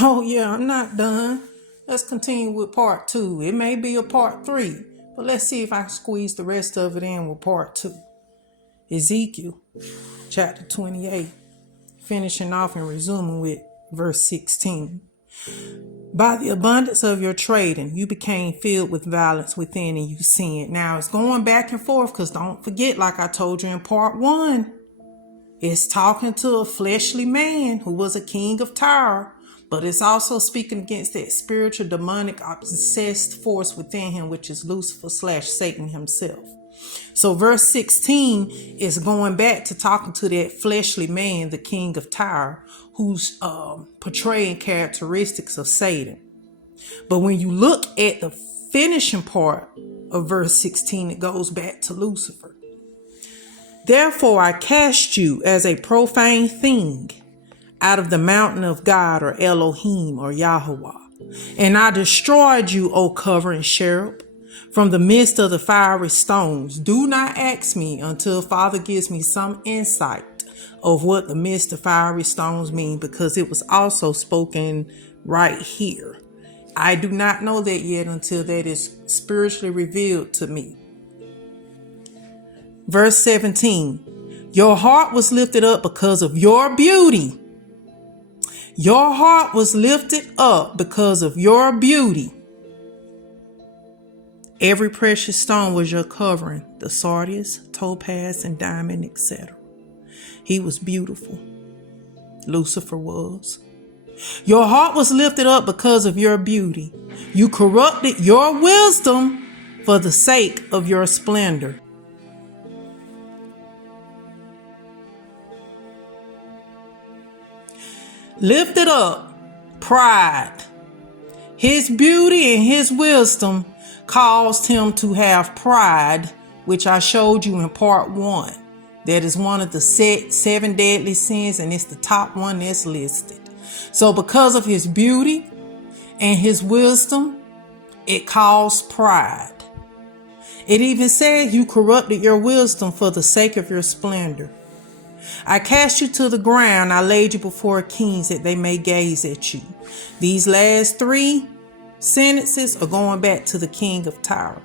Oh, yeah, I'm not done. Let's continue with part two. It may be a part three, but let's see if I can squeeze the rest of it in with part two. Ezekiel chapter 28, finishing off and resuming with verse 16. By the abundance of your trading, you became filled with violence within and you sinned. Now it's going back and forth because don't forget, like I told you in part one, it's talking to a fleshly man who was a king of Tyre, but it's also speaking against that spiritual, demonic, obsessed force within him, which is Lucifer / Satan himself. So verse 16 is going back to talking to that fleshly man, the king of Tyre, who's portraying characteristics of Satan. But when you look at the finishing part of verse 16, it goes back to Lucifer. Therefore I cast you as a profane thing out of the mountain of God, or Elohim, or Yahweh. And I destroyed you, O covering cherub, from the midst of the fiery stones. Do not ask me until Father gives me some insight of what the midst of fiery stones mean, because it was also spoken right here. I do not know that yet until that is spiritually revealed to me. Verse 17, your heart was lifted up because of your beauty. Your heart was lifted up because of your beauty. Every precious stone was your covering, the sardius, topaz, and diamond, etc. He was beautiful. Lucifer was. Your heart was lifted up because of your beauty. You corrupted your wisdom for the sake of your splendor. Lifted up, pride. His beauty and his wisdom caused him to have pride, which I showed you in part one. That is one of the 7 deadly sins, and it's the top one that's listed. So because of his beauty and his wisdom, it caused pride. It even said you corrupted your wisdom for the sake of your splendor. I cast you to the ground. I laid you before kings that they may gaze at you. These last 3 sentences are going back to the king of Tyre.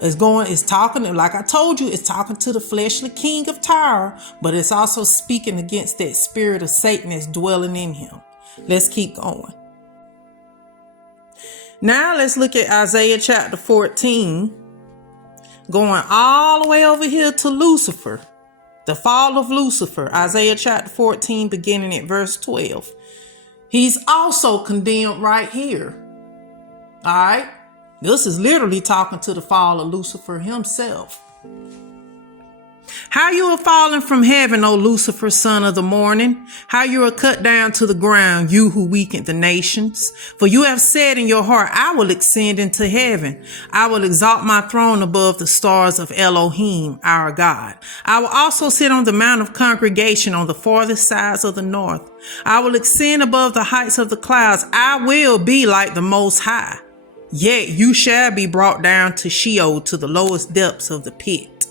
It's talking, like I told you, it's talking to the fleshly king of Tyre, but it's also speaking against that spirit of Satan that's dwelling in him. Let's keep going. Now let's look at Isaiah chapter 14, going all the way over here to Lucifer. The fall of Lucifer, Isaiah chapter 14, beginning at verse 12. He's also condemned right here. All right. This is literally talking to the fall of Lucifer himself. How you are fallen from heaven, O Lucifer, son of the morning. How you are cut down to the ground, you who weakened the nations. For you have said in your heart, I will ascend into heaven. I will exalt my throne above the stars of Elohim, our God. I will also sit on the mount of congregation on the farthest sides of the north. I will ascend above the heights of the clouds. I will be like the Most High. Yet you shall be brought down to Sheol, to the lowest depths of the pit.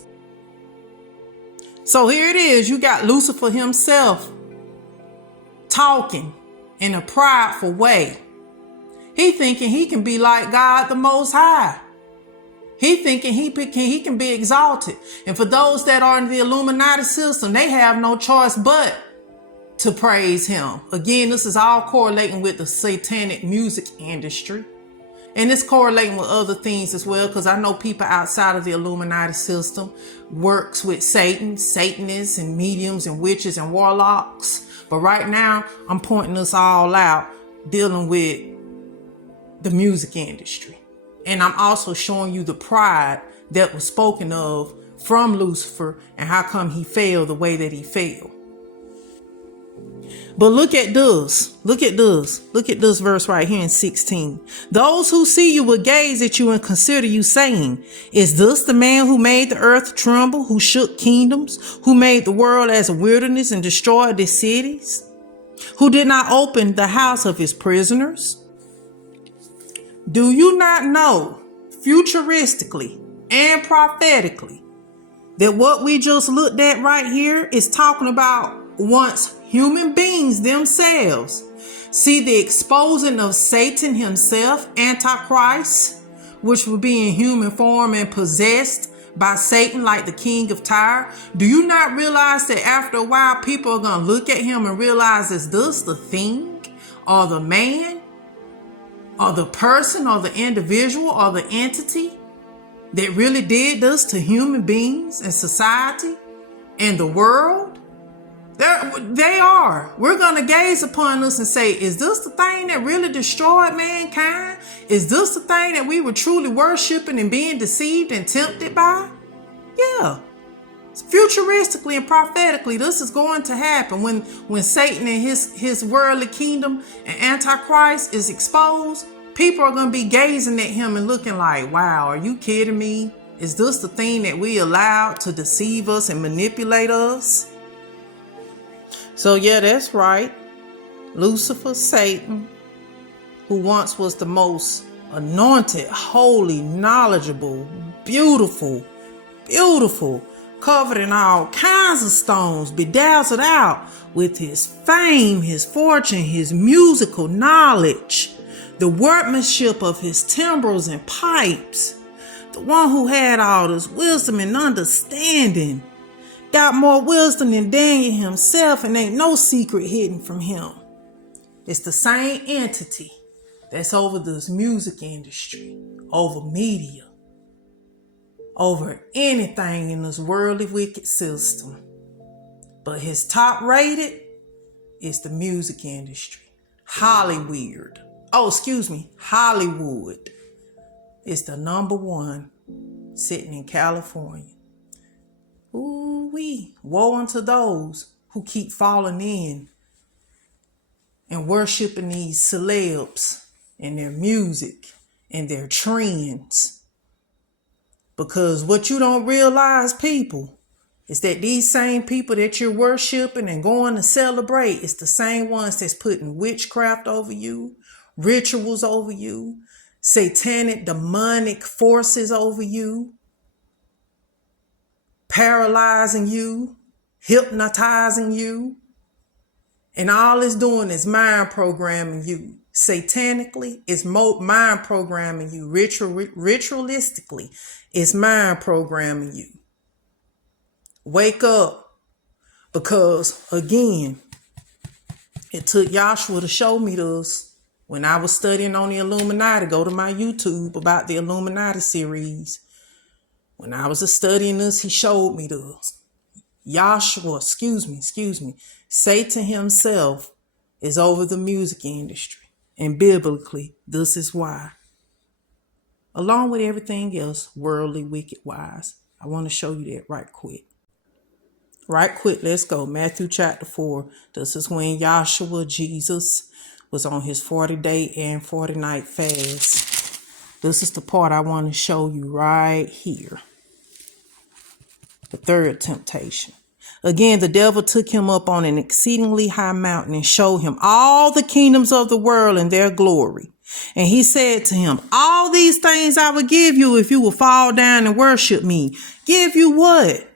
So here it is. You got Lucifer himself talking in a prideful way. He thinking he can be like God the Most High. He thinking he can be exalted. And for those that are in the Illuminati system, they have no choice but to praise him. Again, this is all correlating with the satanic music industry. And it's correlating with other things as well, because I know people outside of the Illuminati system works with Satan, Satanists, and mediums, and witches, and warlocks. But right now, I'm pointing us all out, dealing with the music industry. And I'm also showing you the pride that was spoken of from Lucifer and how come he failed the way that he failed. But look at this. Look at this. Look at this verse right here in 16. Those who see you will gaze at you and consider you, saying, is this the man who made the earth tremble, who shook kingdoms, who made the world as a wilderness and destroyed the cities, who did not open the house of his prisoners? Do you not know, futuristically and prophetically, that what we just looked at right here is talking about once human beings themselves See the exposing of Satan himself, Antichrist, which will be in human form and possessed by Satan like the king of Tyre. Do you not realize that after a while people are going to look at him and realize, is this the thing or the man or the person or the individual or the entity that really did this to human beings and society and the world? They are. We're going to gaze upon this and say, is this the thing that really destroyed mankind? Is this the thing that we were truly worshiping and being deceived and tempted by? Yeah. Futuristically and prophetically, this is going to happen when Satan and his worldly kingdom and Antichrist is exposed. People are going to be gazing at him and looking like, wow, are you kidding me? Is this the thing that we allowed to deceive us and manipulate us? So yeah, that's right. Lucifer, Satan, who once was the most anointed, holy, knowledgeable, beautiful, covered in all kinds of stones, bedazzled out with his fame, his fortune, his musical knowledge, the workmanship of his timbrels and pipes, the one who had all this wisdom and understanding, got more wisdom than Daniel himself, and ain't no secret hidden from him. It's the same entity that's over this music industry, over media, over anything in this worldly wicked system. But his top rated is the music industry. Hollywood is the number one, sitting in California. Ooh-wee. Woe unto those who keep falling in and worshiping these celebs and their music and their trends. Because what you don't realize, people, is that these same people that you're worshiping and going to celebrate is the same ones that's putting witchcraft over you, rituals over you, satanic, demonic forces over you, paralyzing you, hypnotizing you, and all it's doing is mind programming you. Satanically, it's mind programming you. Ritualistically, it's mind programming you. Wake up, because again, it took Yahshua to show me this. When I was studying on the Illuminati, go to my YouTube about the Illuminati series. When I was studying this, he showed me this. Yahshua, excuse me, Satan himself is over the music industry. And biblically, this is why. Along with everything else, worldly, wicked wise. I want to show you that right quick. Right quick, let's go. Matthew chapter 4. This is when Yahshua, Jesus, was on his 40-day and 40-night fast. This is the part I want to show you right here. The third temptation. Again, the devil took him up on an exceedingly high mountain and showed him all the kingdoms of the world and their glory. And he said to him, all these things I will give you if you will fall down and worship me. Give you what?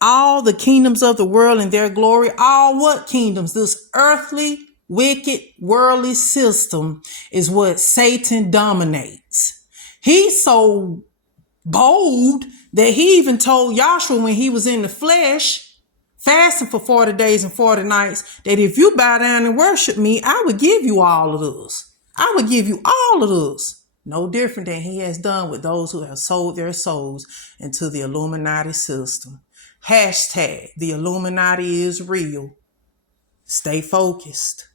All the kingdoms of the world and their glory. All what kingdoms? This earthly, wicked, worldly system is what Satan dominates. He's so bold that he even told Yahshua when he was in the flesh, fasting for 40 days and 40 nights, that if you bow down and worship me, I would give you all of this. I would give you all of this. No different than he has done with those who have sold their souls into the Illuminati system. Hashtag, the Illuminati is real. Stay focused.